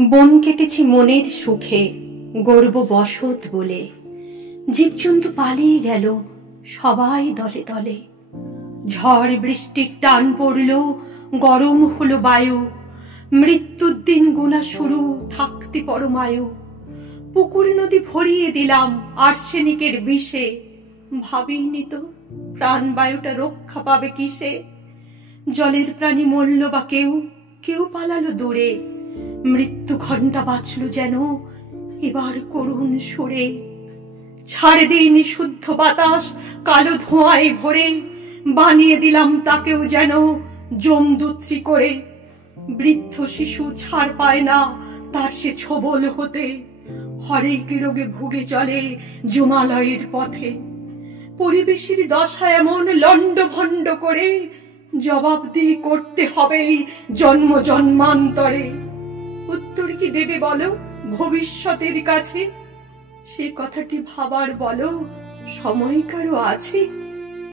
বন কেটেছি মনের সুখে, গর্ব বসত বলে। জীবজন্তু পালিয়ে গেল সবাই দলে দলে। ঝড় বৃষ্টির টান পড়ল, গরম হলো বায়ু। মৃত্যুর দিন গোনা শুরু, থাকতে পরমায়ু। পুকুর নদী ভরিয়ে দিলাম আর্সেনিকের বিষে। ভাবিনি তো প্রাণবায়ুটা রক্ষা পাবে কিসে। জলের প্রাণী মরল বা কেউ, কেউ পালালো দূরে। মৃত্যু ঘণ্টা বাজল যেন এবার করুণ সুরে। ছাড়ে দিইনি শুদ্ধ বাতাস কালো ধোঁয়ায় ভরে। বানিয়ে দিলাম তাকেও যেন যমদূত্রী করে। বৃদ্ধ শিশু ছাড় পায় না তার সে ছোবল হতে। হরেক রোগে ভুগে চলে জমালয়ের পথে। পরিবেশের দশা এমন লণ্ডভণ্ড করে, জবাবদিহি করতে হবেই জন্ম জন্মান্তরে। উত্তর কি দেবে বলো ভবিষ্যতের কাছে? সে কথাটি ভাবার বলো সময় কারো আছে?